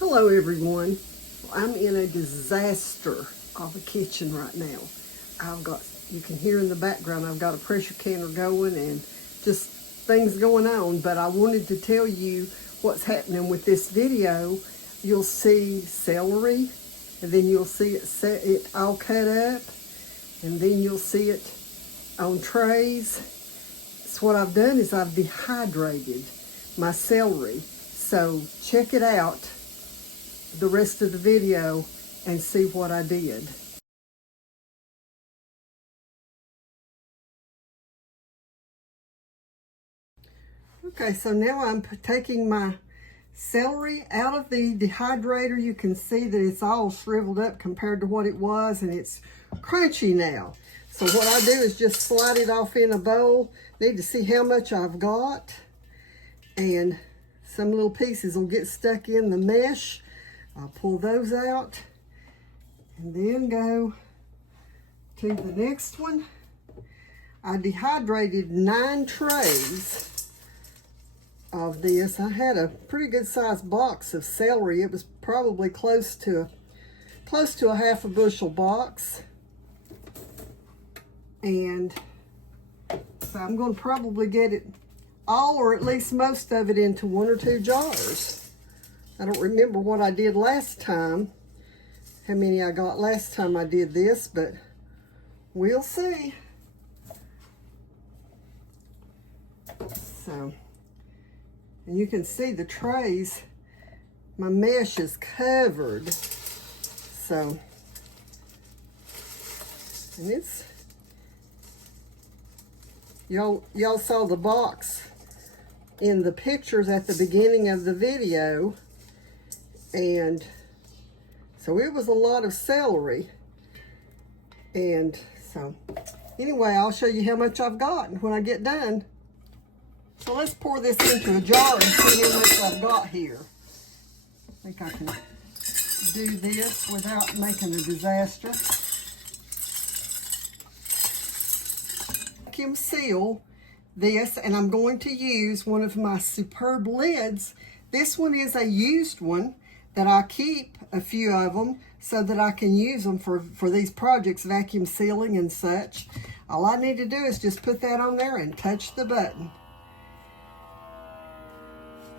Hello everyone. I'm in a disaster of a kitchen right now. You can hear in the background, I've got a pressure canner going and just things going on, but I wanted to tell you what's happening with this video. You'll see celery, and then you'll see it all cut up, and then you'll see it on trays. So what I've done is I've dehydrated my celery. So check it out, the rest of the video, and see what I did. Okay, so now I'm taking my celery out of the dehydrator. You can see that it's all shriveled up compared to what it was, and it's crunchy now. So what I do is just slide it off in a bowl. Need to see how much I've got, and some little pieces will get stuck in the mesh. I'll pull those out and then go to the next one. I dehydrated 9 trays of this. I had a pretty good sized box of celery. It was probably close to a half a bushel box. And so I'm going to probably get it all, or at least most of it, into 1 or 2 jars. I don't remember what I did last time, how many I got last time I did this, but we'll see. So, and you can see the trays, my mesh is covered. So, and it's, y'all saw the box in the pictures at the beginning of the video. And so it was a lot of celery. And so anyway, I'll show you how much I've got when I get done. So let's pour this into a jar and see how much I've got here. I think I can do this without making a disaster. Vacuum seal this, and I'm going to use one of my superb lids. This one is a used one that I keep a few of them so that I can use them for these projects, vacuum sealing and such. All I need to do is just put that on there and touch the button.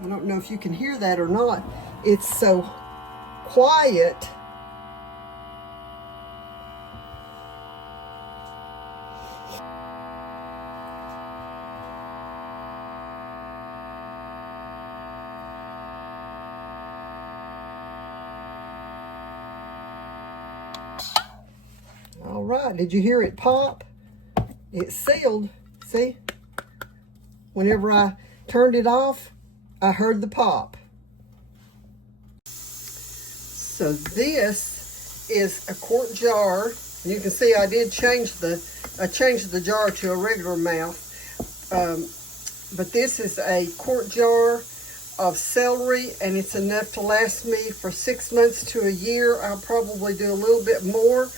I don't know if you can hear that or not. It's so quiet. All right, did you hear it pop? It's sealed, see? Whenever I turned it off, I heard the pop. So this is a quart jar. You can see I did change the jar to a regular mouth. But this is a quart jar of celery, and it's enough to last me for 6 months to a year. I'll probably do a little bit more.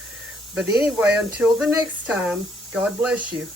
But anyway, until the next time, God bless you.